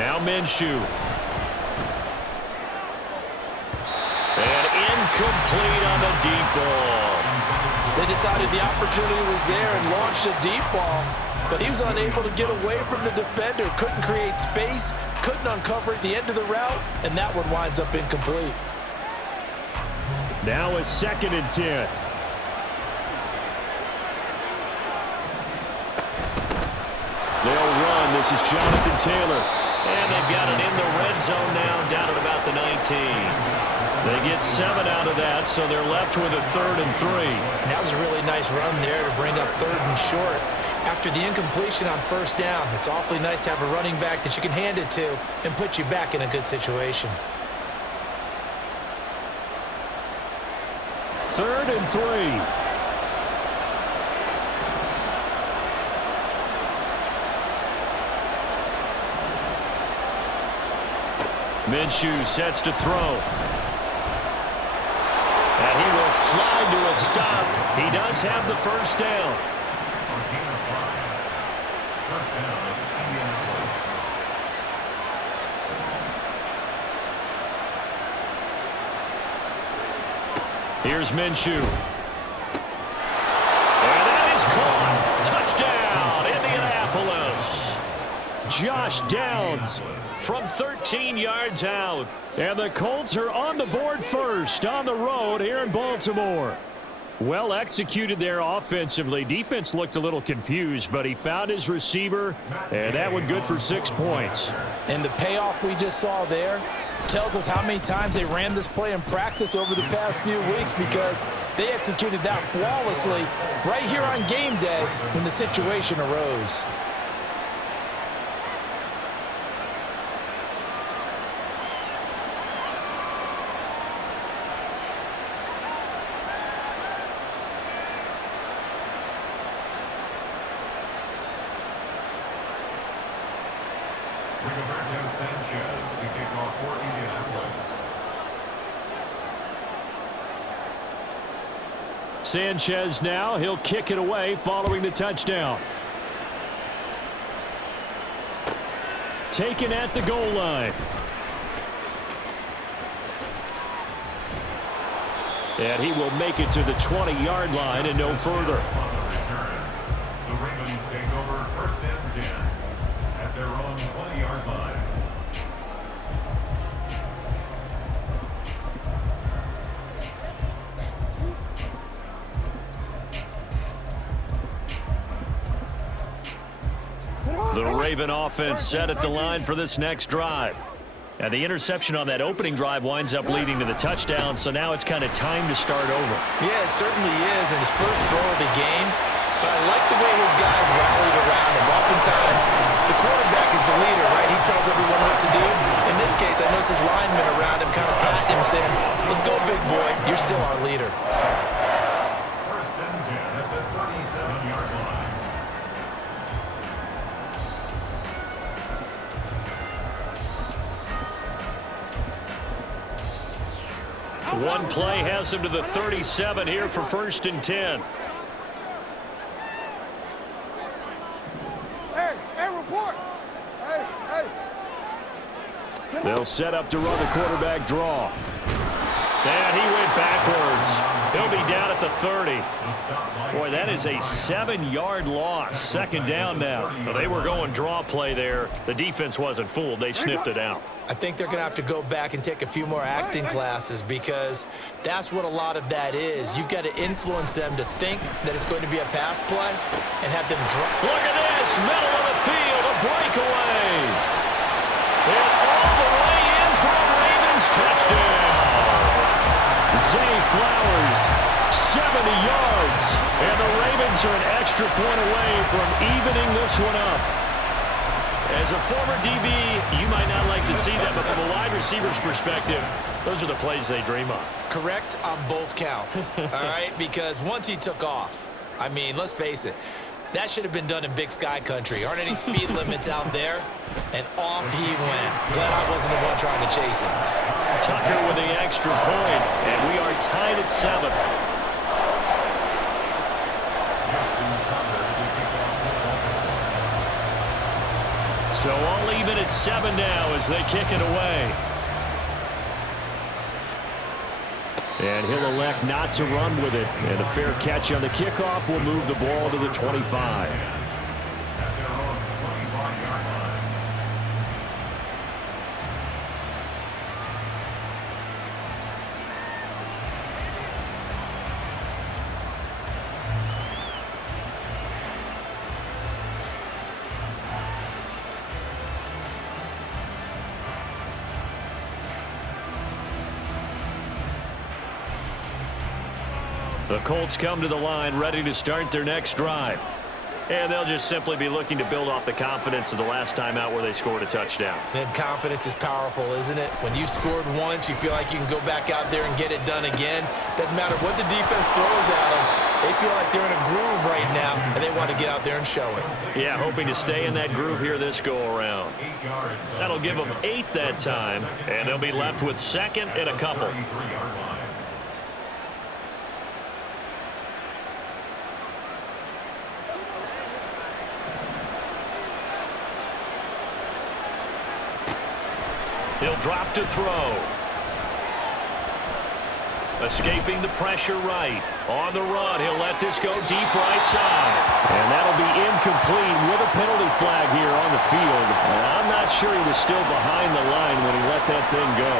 Now Minshew. And incomplete on the deep ball. They decided the opportunity was there and launched a deep ball, but he was unable to get away from the defender. Couldn't create space, couldn't uncover at the end of the route, and that one winds up incomplete. Now a 2nd and 10. They'll run. This is Jonathan Taylor. And they've got it in the red zone now, down at about the 19. They get 7 out of that, so they're left with a 3rd and 3. And that was a really nice run there to bring up 3rd and short. After the incompletion on 1st down, it's awfully nice to have a running back that you can hand it to and put you back in a good situation. 3rd and 3. Minshew sets to throw. And he will slide to a stop. He does have the 1st down. Here's Minshew. And that is caught. Touchdown, Indianapolis. Josh Downs from 13 yards out. And the Colts are on the board first on the road here in Baltimore. Well executed there offensively. Defense looked a little confused, but he found his receiver, and that one good for 6 points. And the payoff we just saw there tells us how many times they ran this play in practice over the past few weeks, because they executed that flawlessly right here on game day when the situation arose. Sanchez now, he'll kick it away following the touchdown. Taken at the goal line. And he will make it to the 20-yard line and no further. The Ravens take over 1st and 10 at their own 20-yard line. The Raven offense set at the line for this next drive. And the interception on that opening drive winds up leading to the touchdown, so now it's kind of time to start over. Yeah, it certainly is, and his first throw of the game. But I like the way his guys rallied around him. Oftentimes, the quarterback is the leader, right? He tells everyone what to do. In this case, I noticed his linemen around him kind of patting him, saying, "Let's go, big boy. You're still our leader." 1st and 10 at the 37-yard line. One play has him to the 37 here for 1st and 10. They'll set up to run the quarterback draw. And he went backwards. He'll be down at the 30. Boy, that is a 7-yard loss. 2nd down now. Well, they were going draw play there. The defense wasn't fooled. They sniffed it out. I think they're going to have to go back and take a few more acting classes, because that's what a lot of that is. You've got to influence them to think that it's going to be a pass play and have them drop. Look at this. Middle of the field. A breakaway. And all the way in for a Ravens touchdown. Zay Flowers, 70 yards. And the Ravens are an extra point away from evening this one up. As a former DB, you might not like to see that, but from a wide receiver's perspective, those are the plays they dream of. Correct on both counts, all right? Because once he took off, I mean, let's face it, that should have been done in Big Sky country. Aren't any speed limits out there? And off he went. Glad I wasn't the one trying to chase him. Tucker with the extra point, and we are tied at 7. So all even at It's 7 now as they kick it away. And he'll elect not to run with it. And a fair catch on the kickoff will move the ball to the 25. At their own 25-yard line. The Colts come to the line ready to start their next drive. And they'll just simply be looking to build off the confidence of the last time out where they scored a touchdown. And confidence is powerful, isn't it? When you've scored once, you feel like you can go back out there and get it done again. Doesn't matter what the defense throws at them. They feel like they're in a groove right now, and they want to get out there and show it. Yeah, hoping to stay in that groove here this go-around. 8 yards. That'll give them 8 that time, and they'll be left with second and a couple. 33-yard line. He'll drop to throw. Escaping the pressure right. On the run, he'll let this go deep right side. And that'll be incomplete with a penalty flag here on the field. And I'm not sure he was still behind the line when he let that thing go.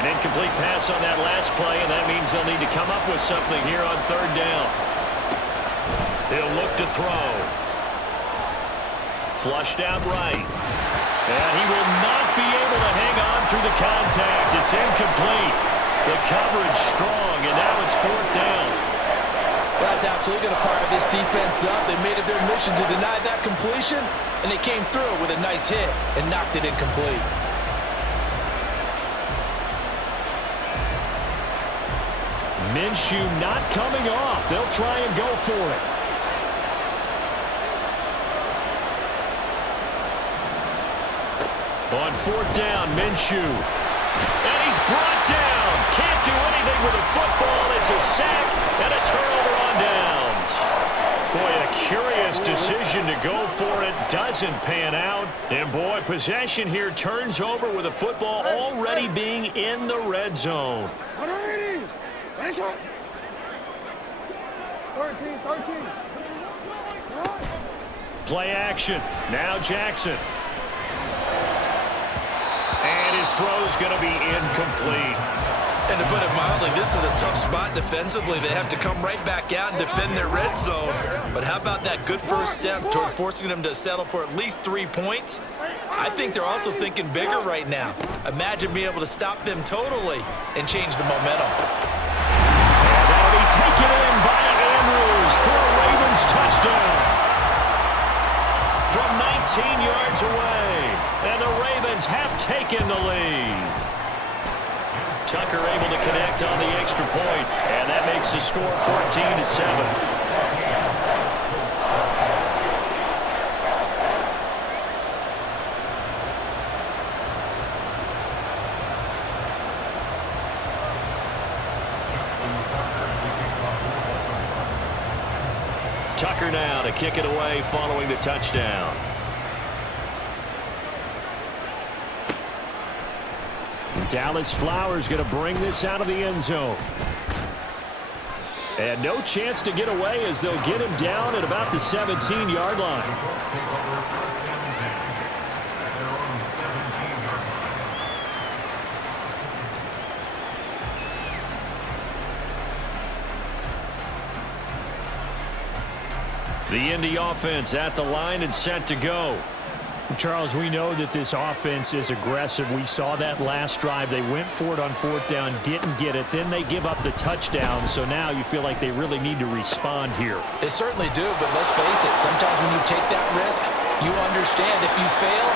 An incomplete pass on that last play, and that means they'll need to come up with something here on third down. He'll look to throw. Flushed out right. And he will not be able to hang on through the contact. It's incomplete. The coverage strong, and now it's fourth down. Well, that's absolutely going to fire this defense up. They made it their mission to deny that completion, and they came through with a nice hit and knocked it incomplete. Minshew not coming off. They'll try and go for it. On fourth down, Minshew. And he's brought down. Can't do anything with a football. It's a sack and a turnover on downs. Boy, a curious decision to go for it. Doesn't pan out. And boy, possession here turns over with a football already being in the red zone. 13. Play action. Now Jackson. And his throw's going to be incomplete. And to put it mildly, this is a tough spot defensively. They have to come right back out and defend their red zone. But how about that good first step towards forcing them to settle for at least 3 points? I think they're also thinking bigger right now. Imagine being able to stop them totally and change the momentum. And that'll be taken in by Andrews for a Ravens touchdown. From 19 yards away. And the Ravens have taken the lead. Tucker able to connect on the extra point, and that makes the score 14-7. Tucker now to kick it away following the touchdown. Dallas Flowers going to bring this out of the end zone. And no chance to get away as they'll get him down at about the 17-yard line. The Indy offense at the line and set to go. Charles, we know that this offense is aggressive. We saw that last drive. They went for it on fourth down, didn't get it. Then they give up the touchdown. So now you feel like they really need to respond here. They certainly do, but let's face it. Sometimes when you take that risk, you understand if you fail,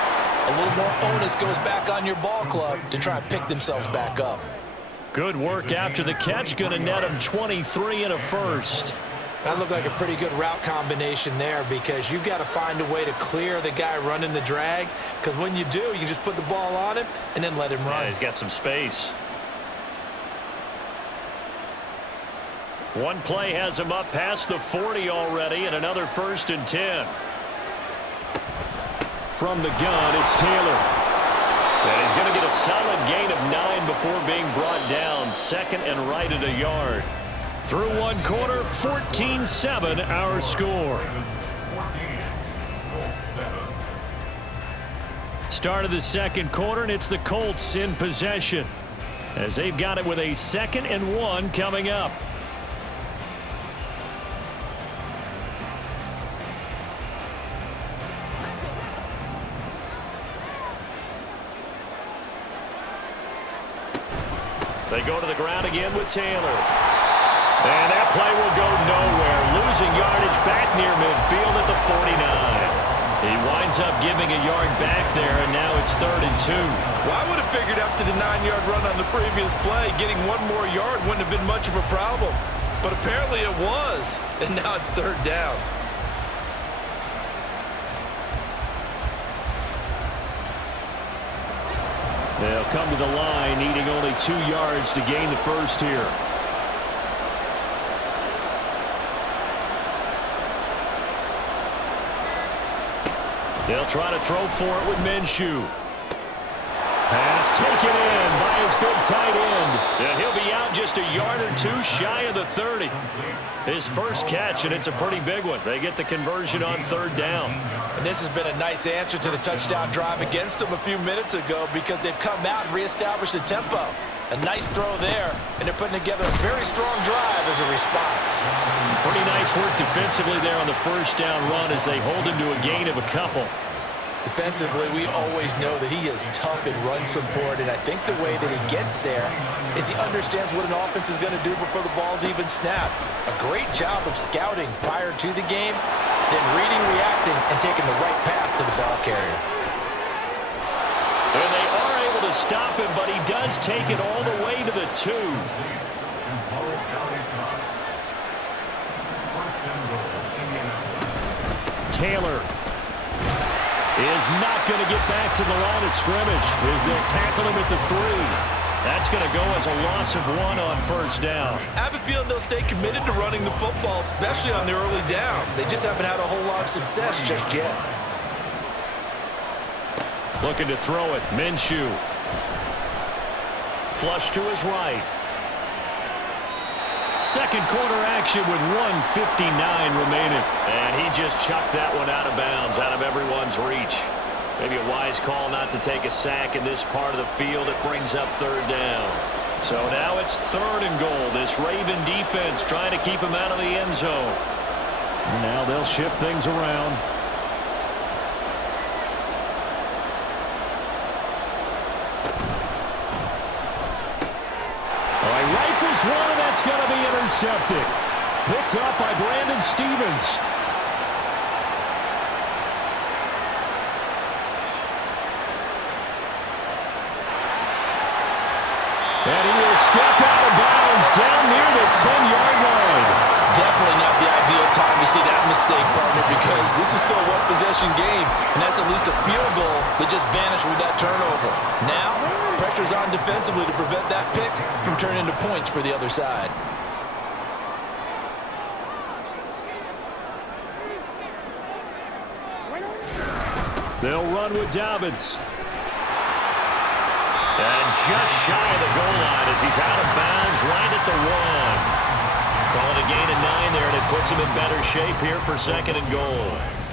a little more onus goes back on your ball club to try and pick themselves back up. Good work after the catch. Going to net them 23 and a first. That looked like a pretty good route combination there because you've got to find a way to clear the guy running the drag, because when you do, you just put the ball on him and then let him run. Yeah, he's got some space. One play has him up past the 40 already, and another 1st and 10. From the gun, it's Taylor. And he's going to get a solid gain of 9 before being brought down. Second and right at a yard. Through one quarter, 14-7 our score. 14, Colts 7. Start of the second quarter, and it's the Colts in possession as they've got it with a 2nd and 1 coming up. They go to the ground again with Taylor. And that play will go nowhere. Losing yardage back near midfield at the 49. He winds up giving a yard back there, and now it's 3rd and 2. Well, I would have figured after the 9-yard run on the previous play, getting one more yard wouldn't have been much of a problem. But apparently it was, and now it's 3rd down. They'll come to the line, needing only 2 yards to gain the first here. They'll try to throw for it with Minshew. Pass taken in by his big tight end. And he'll be out just a yard or 2 shy of the 30. His first catch, and it's a pretty big one. They get the conversion on 3rd down. And this has been a nice answer to the touchdown drive against them a few minutes ago because they've come out and reestablished the tempo. A nice throw there, and they're putting together a very strong drive as a response. Pretty nice work defensively there on the first down run as they hold him to a gain of a couple. Defensively, we always know that he is tough in run support, and I think the way that he gets there is he understands what an offense is going to do before the ball's even snapped. A great job of scouting prior to the game, then reading, reacting, and taking the right path to the ball carrier. And they are able to stop him, but he does take it all the way to the 2. Taylor is not going to get back to the line of scrimmage as they'll tackle him at the 3. That's going to go as a loss of 1 on first down. I have a feeling they'll stay committed to running the football, especially on the early downs. They just haven't had a whole lot of success just yet. Looking to throw it. Minshew. Flush to his right. Second quarter action with 1:59 remaining. And he just chucked that one out of bounds, out of everyone's reach. Maybe a wise call not to take a sack in this part of the field. It brings up 3rd down. So now it's 3rd and goal. This Raven defense trying to keep him out of the end zone. Now they'll shift things around. All right, rifles one, and that's going to be intercepted. Picked up by Brandon Stevens. And he will step out of bounds down near the 10-yard line. Definitely not the ideal time to see that mistake, partner, because this is still a one-possession game, and that's at least a field goal that just vanished with that turnover. Now, pressure's on defensively to prevent that pick from turning into points for the other side. They'll run with Dobbins. And just shy of the goal line as he's out of bounds right at the 1. Call it a gain of 9 there, and it puts him in better shape here for 2nd and goal.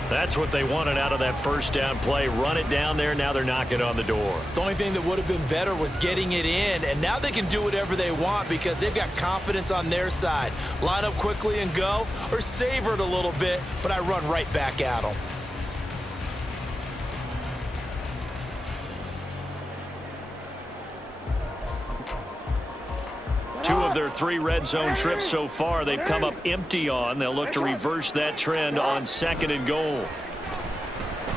That's what they wanted out of that first down play. Run it down there. Now they're knocking on the door. The only thing that would have been better was getting it in, and now they can do whatever they want because they've got confidence on their side. Line up quickly and go, or savor it a little bit, but I run right back at them. Two of their 3 red zone trips so far they've come up empty on. They'll look to reverse that trend on 2nd and goal.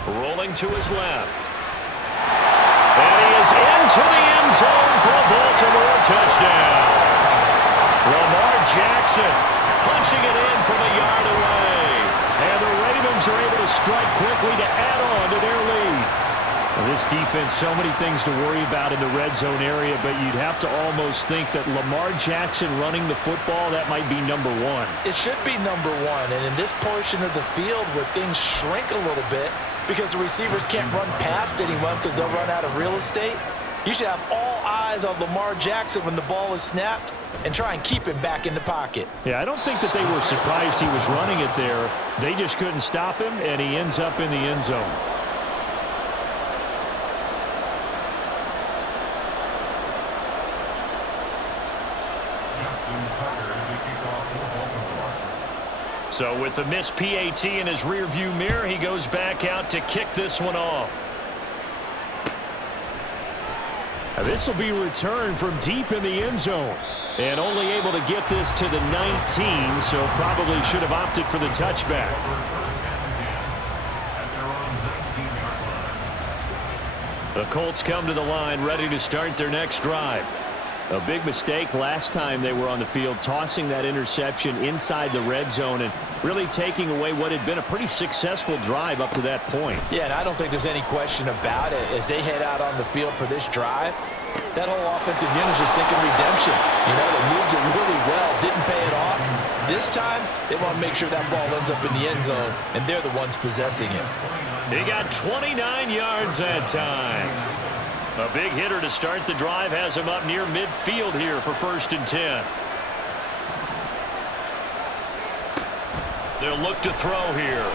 Rolling to his left. And he is into the end zone for a Baltimore touchdown. Lamar Jackson punching it in from a yard away. And the Ravens are able to strike quickly to add on to their lead. Well, this defense, so many things to worry about in the red zone area, but you'd have to almost think that Lamar Jackson running the football, that might be number 1. It should be number 1, and in this portion of the field where things shrink a little bit, because the receivers can't run past anyone because they'll run out of real estate. You should have all eyes on Lamar Jackson when the ball is snapped and try and keep him back in the pocket. Yeah, I don't think that they were surprised he was running it there. They just couldn't stop him, and he ends up in the end zone. So with the missed PAT in his rearview mirror, he goes back out to kick this one off. Now this will be returned from deep in the end zone. And only able to get this to the 19, so probably should have opted for the touchback. The Colts come to the line ready to start their next drive. A big mistake last time they were on the field, tossing that interception inside the red zone and really taking away what had been a pretty successful drive up to that point. Yeah, and I don't think there's any question about it. As they head out on the field for this drive, that whole offensive unit is just thinking redemption. You know, they moved it really well, didn't pay it off. This time, they want to make sure that ball ends up in the end zone, and they're the ones possessing it. He got 29 yards that time. A big hitter to start the drive has him up near midfield here for 1st and 10. They'll look to throw here.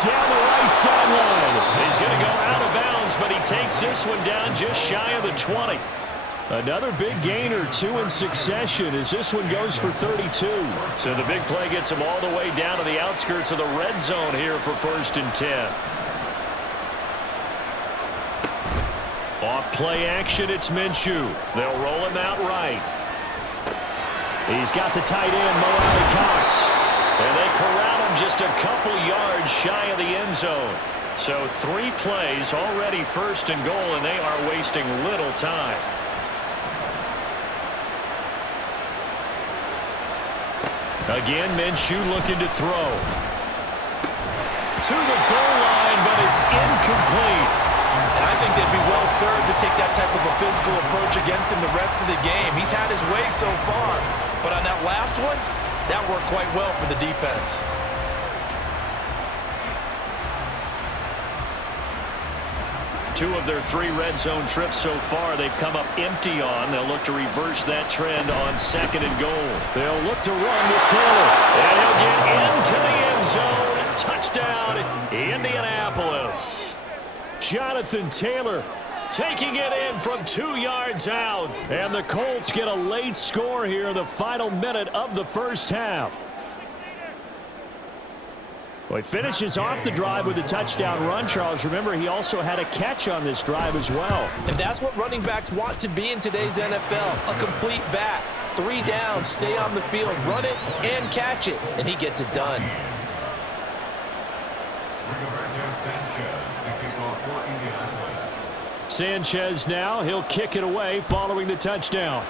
Down the right sideline. He's going to go out of bounds, but he takes this one down just shy of the 20. Another big gainer, 2 in succession, as this one goes for 32. So the big play gets him all the way down to the outskirts of the red zone here for 1st and 10. Off play action, it's Minshew. They'll roll him out right. He's got the tight end, Mo Alley-Cox. And they corral him just a couple yards shy of the end zone. So 3 plays, already 1st and goal, and they are wasting little time. Again, Minshew looking to throw. To the goal line, but it's incomplete. And I think they'd be well served to take that type of a physical approach against him the rest of the game. He's had his way so far, but on that last one, that worked quite well for the defense. Two of their 3 red zone trips so far they've come up empty on. They'll look to reverse that trend on 2nd and goal. They'll look to run with Taylor. And he'll get into the end zone. Touchdown, Indianapolis. Jonathan Taylor taking it in from 2 yards out. And the Colts get a late score here in the final minute of the first half. Well, he finishes off the drive with a touchdown run, Charles. Remember, he also had a catch on this drive as well. And that's what running backs want to be in today's NFL, a complete back. 3 down, stay on the field, run it, and catch it. And he gets it done. Sanchez now, he'll kick it away following the touchdown.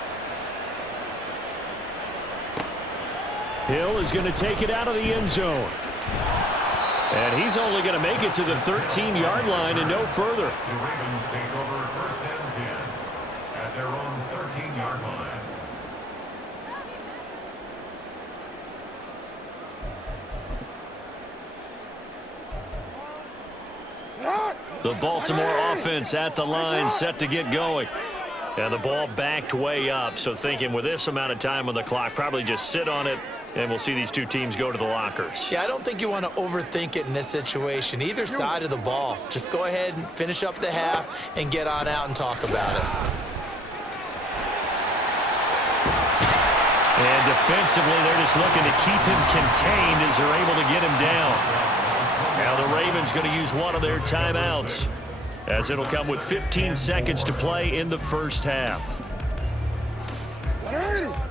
Hill is going to take it out of the end zone. And he's only going to make it to the 13-yard line and no further. The Ravens take over 1st and 10 at their own 13-yard line. The Baltimore offense at the line, set to get going. And the ball backed way up, so thinking with this amount of time on the clock, probably just sit on it, and we'll see these two teams go to the lockers. Yeah, I don't think you want to overthink it in this situation. Either side of the ball. Just go ahead and finish up the half and get on out and talk about it. And defensively, they're just looking to keep him contained as they're able to get him down. Now the Ravens going to use one of their timeouts, as it'll come with 15 seconds to play in the first half.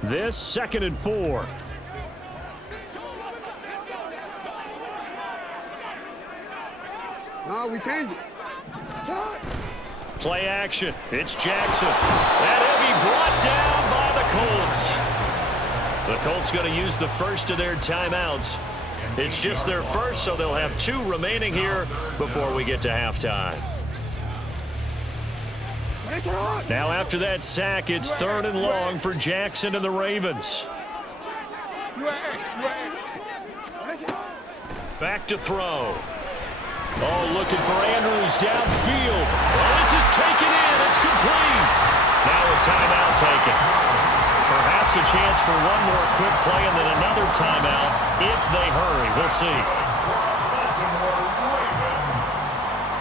This 2nd and 4. No, we changed it. Play action. It's Jackson. And he'll be brought down by the Colts. The Colts going to use the first of their timeouts. It's just their first, so they'll have 2 remaining here before we get to halftime. Now after that sack, it's 3rd and long for Jackson and the Ravens. Back to throw. Oh, looking for Andrews downfield. Oh, this is taken in. It's complete. Now a timeout taken. Perhaps a chance for one more quick play and then another timeout if they hurry. We'll see.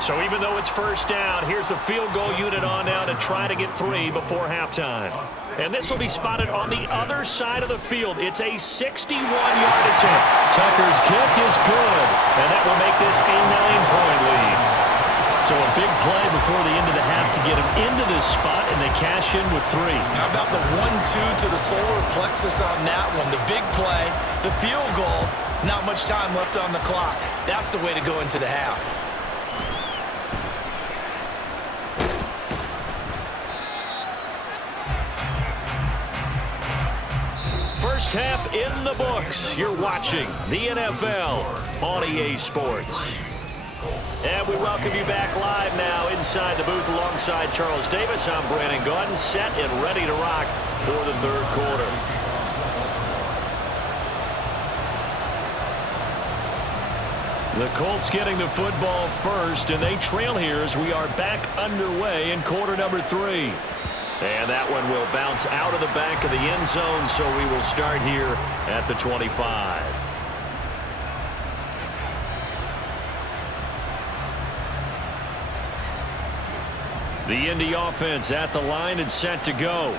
So even though it's first down, here's the field goal unit on now to try to get 3 before halftime. And this will be spotted on the other side of the field. It's a 61-yard attempt. Tucker's kick is good, and that will make this a 9-point lead. So a big play before the end of the half to get him into this spot, and they cash in with 3. How about the 1-2 to the solar plexus on that one? The big play, the field goal, not much time left on the clock. That's the way to go into the half. First half in the books. You're watching the NFL on EA Sports. And we welcome you back live now inside the booth alongside Charles Davis. I'm Brandon Gaudin, set and ready to rock for the third quarter. The Colts getting the football first, and they trail here as we are back underway in quarter number 3. And that one will bounce out of the back of the end zone, so we will start here at the 25. The Indy offense at the line and set to go.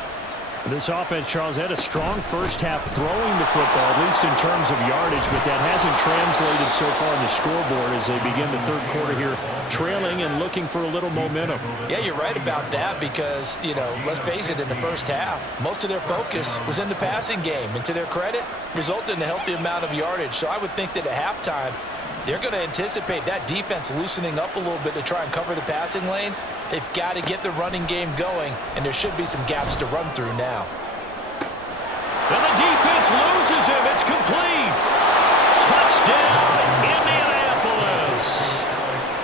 This offense, Charles, had a strong first half throwing the football, at least in terms of yardage, but that hasn't translated so far on the scoreboard as they begin the third quarter here, trailing and looking for a little momentum. Yeah, you're right about that because, let's face it, in the first half, most of their focus was in the passing game, and to their credit, resulted in a healthy amount of yardage. So I would think that at halftime, they're going to anticipate that defense loosening up a little bit to try and cover the passing lanes. They've got to get the running game going, and there should be some gaps to run through now. And the defense loses him. It's complete. Touchdown, Indianapolis.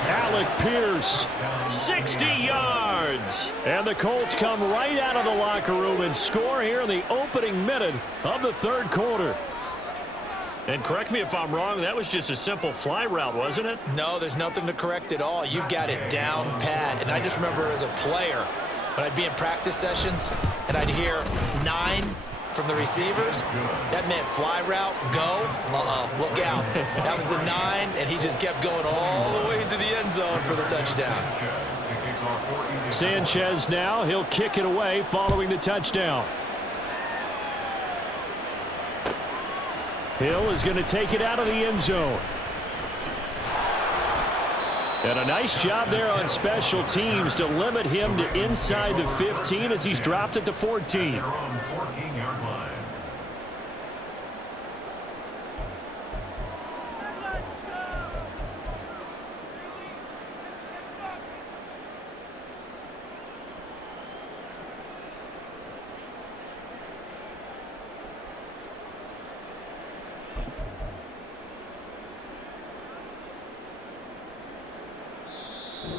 Alec Pierce, 60 yards. And the Colts come right out of the locker room and score here in the opening minute of the third quarter. And correct me if I'm wrong, that was just a simple fly route, wasn't it? No, there's nothing to correct at all. You've got it down pat. And I just remember as a player, when I'd be in practice sessions and I'd hear 9 from the receivers, that meant fly route, go, look out. That was the 9, and he just kept going all the way into the end zone for the touchdown. Sanchez now, he'll kick it away following the touchdown. Hill is going to take it out of the end zone. And a nice job there on special teams to limit him to inside the 15 as he's dropped at the 14.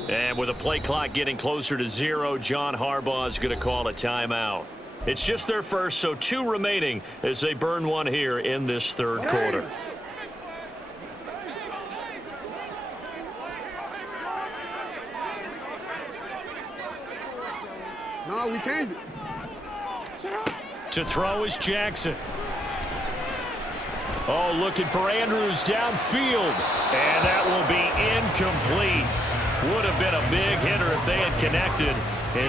And with the play clock getting closer to 0, John Harbaugh is going to call a timeout. It's just their first, so 2 remaining as they burn one here in this third quarter. No, we changed it. To throw is Jackson. Oh, looking for Andrews downfield. And that will be incomplete. Would have been a big hitter if they had connected.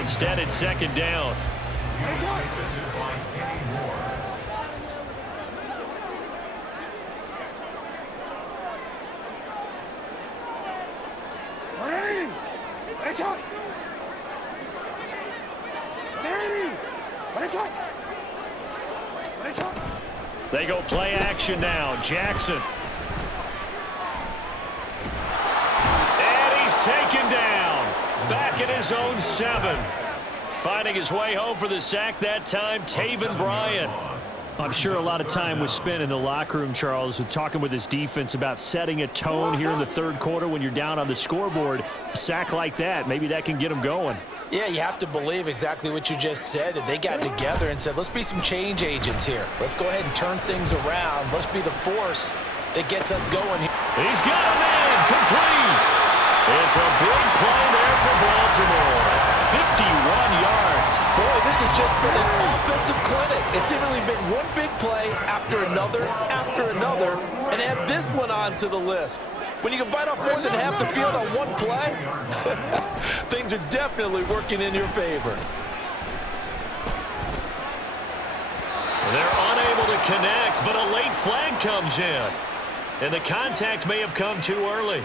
Instead, it's second down. They go play action now. Jackson. And he's taken down. Back at his own 7. Finding his way home for the sack that time, Taven Bryan. I'm sure a lot of time was spent in the locker room, Charles, talking with his defense about setting a tone here in the third quarter when you're down on the scoreboard. A sack like that, maybe that can get them going. Yeah, you have to believe exactly what you just said, that they got together and said, let's be some change agents here. Let's go ahead and turn things around. Let's be the force that gets us going here. He's got him in. Complete. It's a big play there for Baltimore. 51 yards. Boy, this has just been an offensive clinic. It's seemingly been one big play after another, and add this one on to the list. When you can bite off more than half the field on one play, things are definitely working in your favor. They're unable to connect, but a late flag comes in. And the contact may have come too early.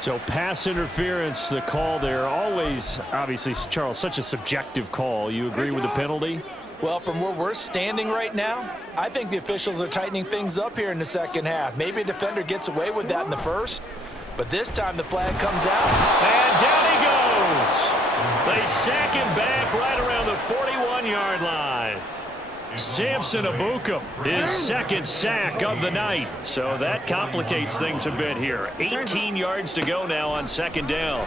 So pass interference, the call there. Always, obviously, Charles, such a subjective call. You agree with the penalty? Well, from where we're standing right now, I think the officials are tightening things up here in the second half. Maybe a defender gets away with that in the first, but this time the flag comes out. And down he goes. They sack him back right around the 41-yard line. Samson Abukum, his second sack of the night. So that complicates things a bit here. 18 yards to go now on second down.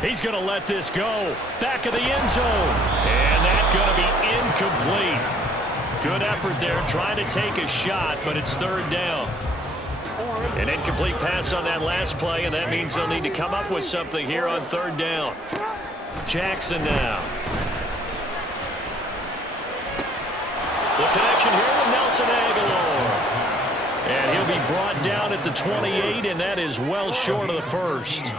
He's going to let this go. Back of the end zone. And that's going to be incomplete. Good effort there trying to take a shot, but it's third down. An incomplete pass on that last play, and that means they'll need to come up with something here on third down. Jackson now. The connection here with Nelson Aguilar. And he'll be brought down at the 28, and that is well short of the first.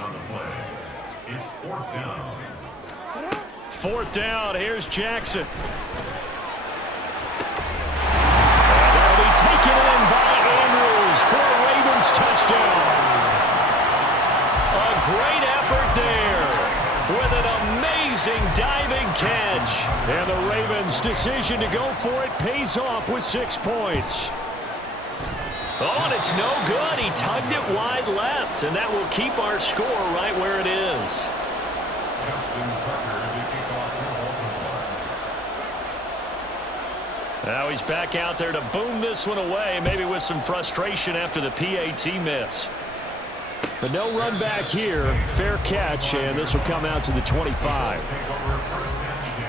It's fourth down. Fourth down, here's Jackson. And that'll be taken in by Andrews for a Ravens touchdown. A great effort there with an amazing diving catch. And the Ravens' decision to go for it pays off with 6 points. Oh, and it's no good. He tugged it wide left, and that will keep our score right where it is. Justin Tucker to kick off for Baltimore. Now he's back out there to boom this one away, maybe with some frustration after the PAT miss. But no run back here. Fair catch, and this will come out to the 25. Take over first and 10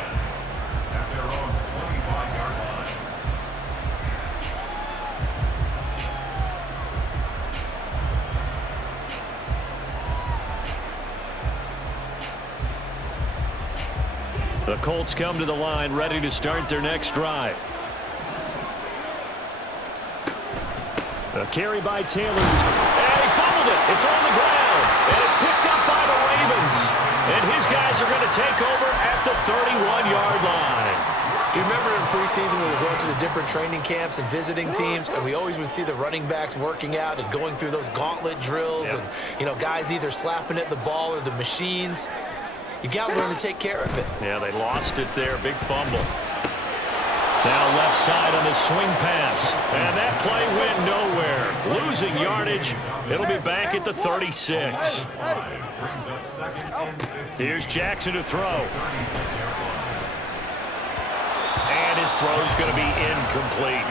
at their own 25-yard line. The Colts come to the line, ready to start their next drive. A carry by Taylor. And he fumbled it. It's on the ground. And it's picked up by the Ravens. And his guys are going to take over at the 31-yard line. You remember in preseason when we were going to the different training camps and visiting teams, and we always would see the running backs working out and going through those gauntlet drills, and, you know, guys either slapping at the ball or the machines. You've got to learn to take care of it. Yeah, they lost it there. Big fumble. Now left side on the swing pass. And that play went nowhere. Losing yardage. It'll be back at the 36. Here's Jackson to throw. And his throw's going to be incomplete.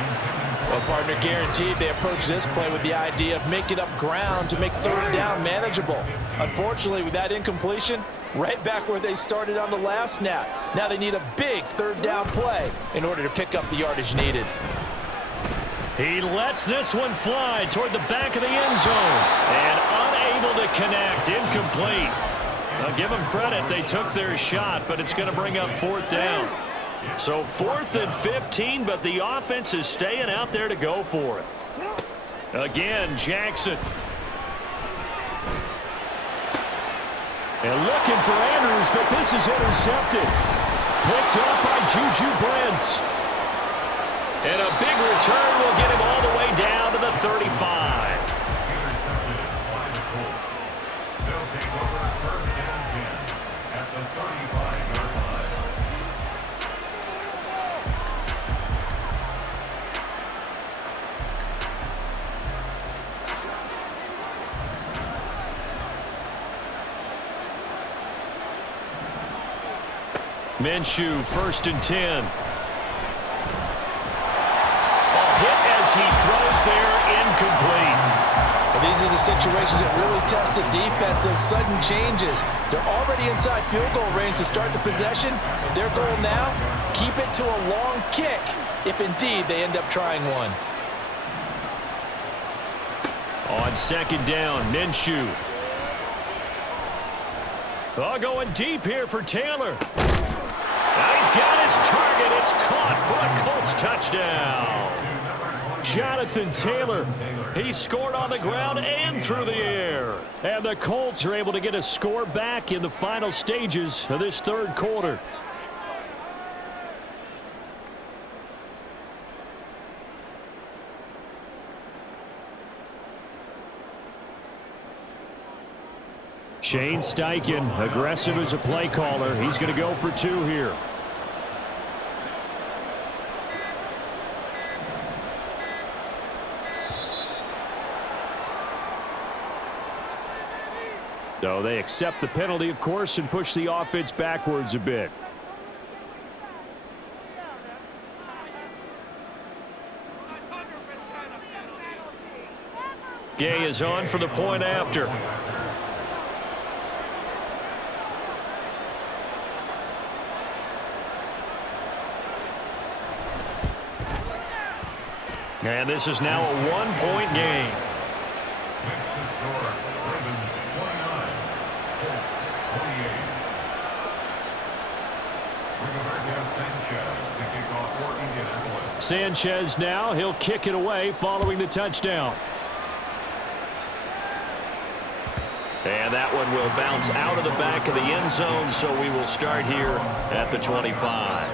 Well, partner, guaranteed they approach this play with the idea of making up ground to make third down manageable. Unfortunately, with that incompletion, right back where they started on the last snap. Now they need a big third down play in order to pick up the yardage needed. He lets this one fly toward the back of the end zone. And unable to connect. Incomplete. I'll give them credit. They took their shot, but it's going to bring up fourth down. So 4th and 15, but the offense is staying out there to go for it. Again, Jackson. And looking for Andrews, but this is intercepted. Picked up by Juju Brents. And a big return will get him all the way down to the 35. Intercepted by the Colts. They'll take over first and 10 at the 35-yard line. Minshew, 1st and 10. A hit as he throws there, incomplete. Well, these are the situations that really test the defense, those sudden changes. They're already inside field goal range to start the possession. Their goal now, Keep it to a long kick if indeed they end up trying one. On second down, Minshew. Oh, going deep here for Taylor. Now he's got his target. It's caught for a Colts touchdown. Jonathan Taylor, he scored on the ground and through the air. And the Colts are able to get a score back in the final stages of this third quarter. Shane Steichen, aggressive as a play caller. He's going to go for two here. So they accept the penalty, of course, and push the offense backwards a bit. Gay is on for the point after. And this is now a one-point game. Next to score, Ravens 29, Colts 28. Rigoberto Sanchez to kick off for Indianapolis. Sanchez now, he'll kick it away following the touchdown. And that one will bounce out of the back of the end zone, so we will start here at the 25.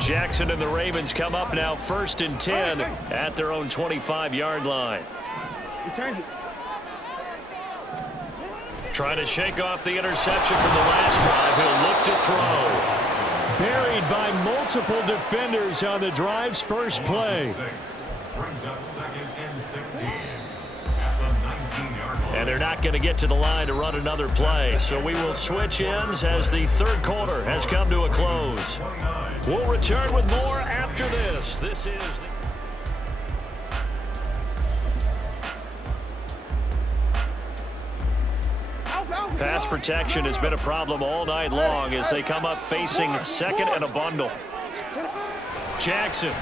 Jackson and the Ravens come up now 1st and 10 at their own 25-yard line. Trying to shake off the interception from the last drive. He'll look to throw. Buried by multiple defenders on the drive's first play. Brings up 2nd and 16 at the 19-yard line. And they're not going to get to the line to run another play. So we will switch ends as the third quarter has come to a close. We'll return with more after this. This is the pass protection has been a problem all night long as they come up facing 2nd and a bundle. Jackson.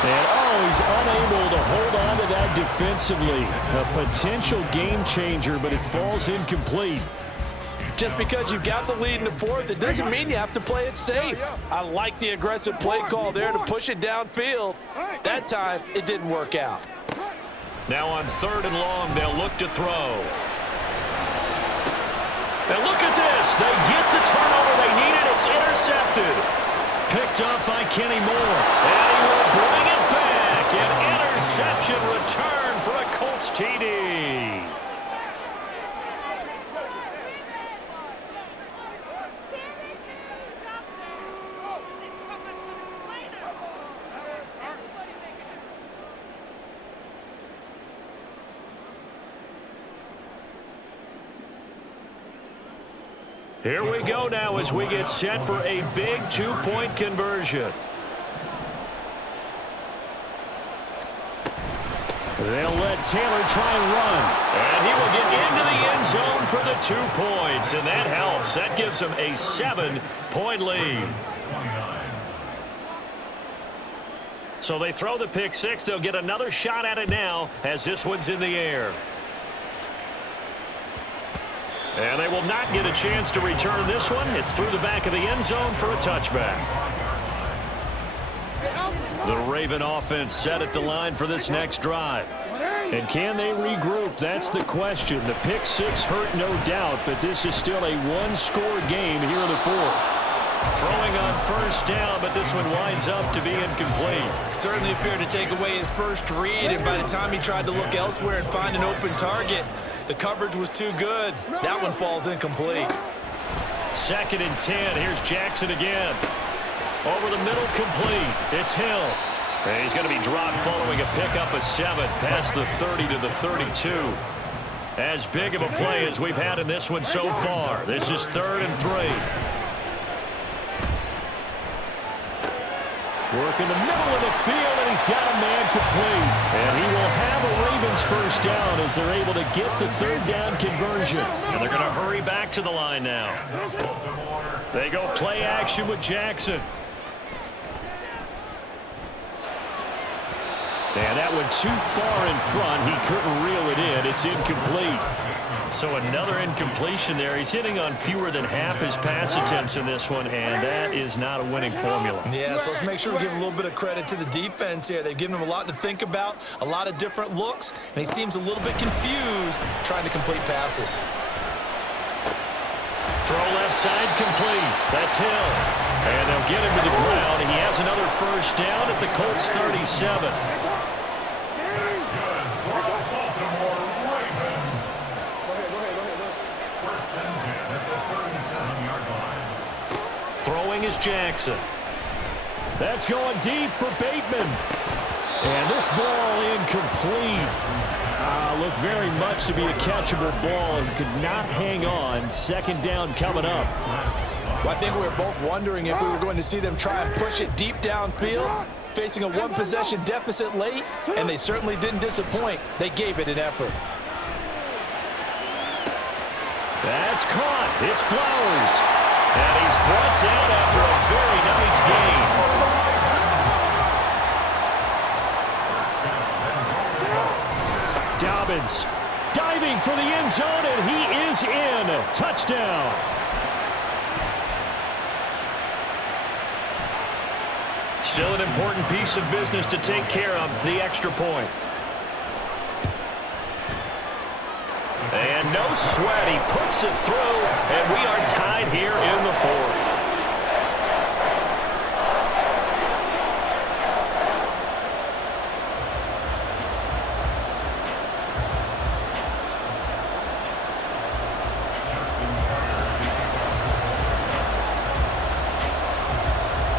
And, he's unable to hold on to that defensively. A potential game changer, but it falls incomplete. Just because you've got the lead in the fourth, it doesn't mean you have to play it safe. I like the aggressive play call there to push it downfield. That time, it didn't work out. Now on 3rd and long, they'll look to throw. And look at this. They get the turnover they needed. It's intercepted. Picked up by Kenny Moore. And he will bring it back. An interception return for a Colts TD. Here we go now as we get set for a big 2-point conversion. They'll let Taylor try and run. And he will get into the end zone for the 2 points. And that helps. That gives them a 7-point lead. So they throw the pick six. They'll get another shot at it now as this one's in the air. And they will not get a chance to return this one. It's through the back of the end zone for a touchback. The Raven offense set at the line for this next drive. And can they regroup? That's the question. The pick six hurt, no doubt, but this is still a one-score game here in the fourth. Throwing on 1st down, but this one winds up to be incomplete. Certainly appeared to take away his first read, and by the time he tried to look elsewhere and find an open target, the coverage was too good. That one falls incomplete. 2nd and 10. Here's Jackson again. Over the middle, complete. It's Hill. And he's going to be dropped following a pickup of 7 past the 30 to the 32. As big of a play as we've had in this one so far. This is 3rd and 3. Work in the middle of the field, and he's got a man complete. And he will have a Ravens first down as they're able to get the third down conversion. And they're going to hurry back to the line now. They go play action with Jackson. And that went too far in front. He couldn't reel it in. It's incomplete. So another incompletion there. He's hitting on fewer than half his pass attempts in this one, and that is not a winning formula. Yeah, so let's make sure we give a little bit of credit to the defense here. They've given him a lot to think about, a lot of different looks, and he seems a little bit confused trying to complete passes. Throw left side complete. That's Hill. And they'll get him to the ground. He has another first down at the Colts 37. Throwing is Jackson. That's going deep for Bateman. And this ball incomplete. Looked very much to be a catchable ball. He could not hang on. Second down coming up. Well, I think we were both wondering if we were going to see them try and push it deep downfield, facing a one-possession deficit late, and they certainly didn't disappoint. They gave it an effort. That's caught. It's Flowers. And he's brought down after a very nice gain. Dobbins diving for the end zone, and he is in. Touchdown. Still an important piece of business to take care of, the extra point. And no sweat, he puts it through, and we are tied here in the fourth.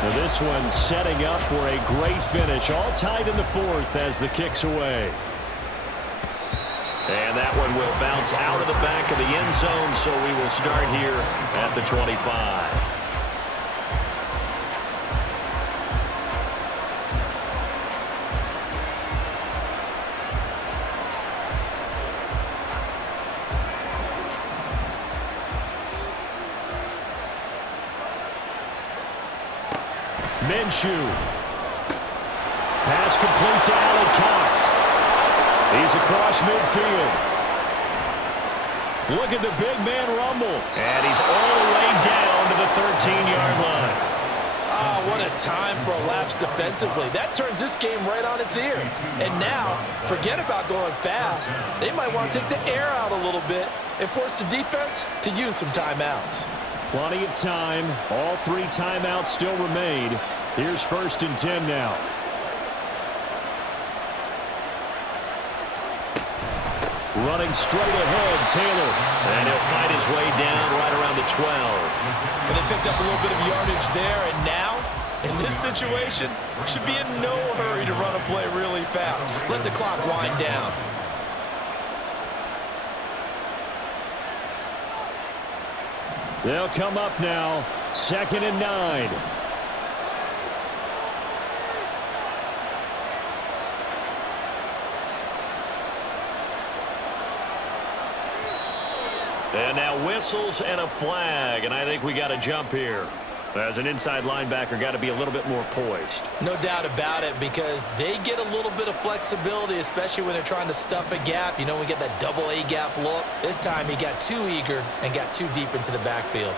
Now this one setting up for a great finish, all tied in the fourth as the kick's away. And that one will bounce out of the back of the end zone, so we will start here at the 25. Minshew. Pass complete to Allen Cox. He's across midfield. Look at the big man rumble. And he's all the way down to the 13-yard line. Ah, what a time for a lapse defensively. That turns this game right on its ear. And now, forget about going fast. They might want to take the air out a little bit and force the defense to use some timeouts. Plenty of time. All three timeouts still remain. Here's 1st and 10 now. Running straight ahead, Taylor. And he'll fight his way down right around the 12. And they picked up a little bit of yardage there, and now, in this situation, should be in no hurry to run a play really fast. Let the clock wind down. They'll come up now. 2nd and 9. And now whistles and a flag, and I think we got a jump here. As an inside linebacker, got to be a little bit more poised. No doubt about it, because they get a little bit of flexibility, especially when they're trying to stuff a gap. You know, we get that double A gap look. This time he got too eager and got too deep into the backfield.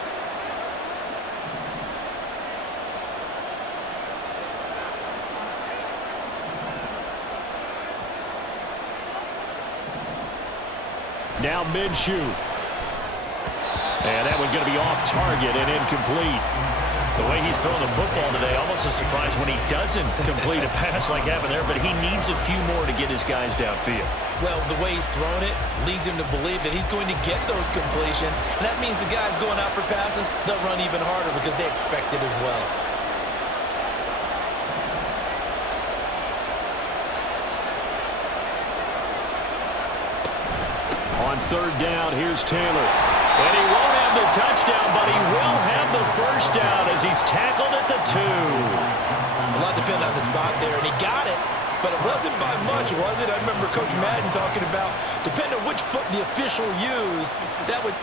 Now Minshew. And that one going to be off target and incomplete. The way he's throwing the football today, almost a surprise when he doesn't complete a pass like happened there, but he needs a few more to get his guys downfield. Well, the way he's thrown it leads him to believe that he's going to get those completions, and that means the guys going out for passes, they'll run even harder because they expect it as well. On 3rd down, here's Taylor. And he won't have the touchdown, but he will have the first down as he's tackled at the 2. We'll have to depending on the spot there, and he got it. But it wasn't by much, was it? I remember Coach Madden talking about, depending on which foot the official used, that would...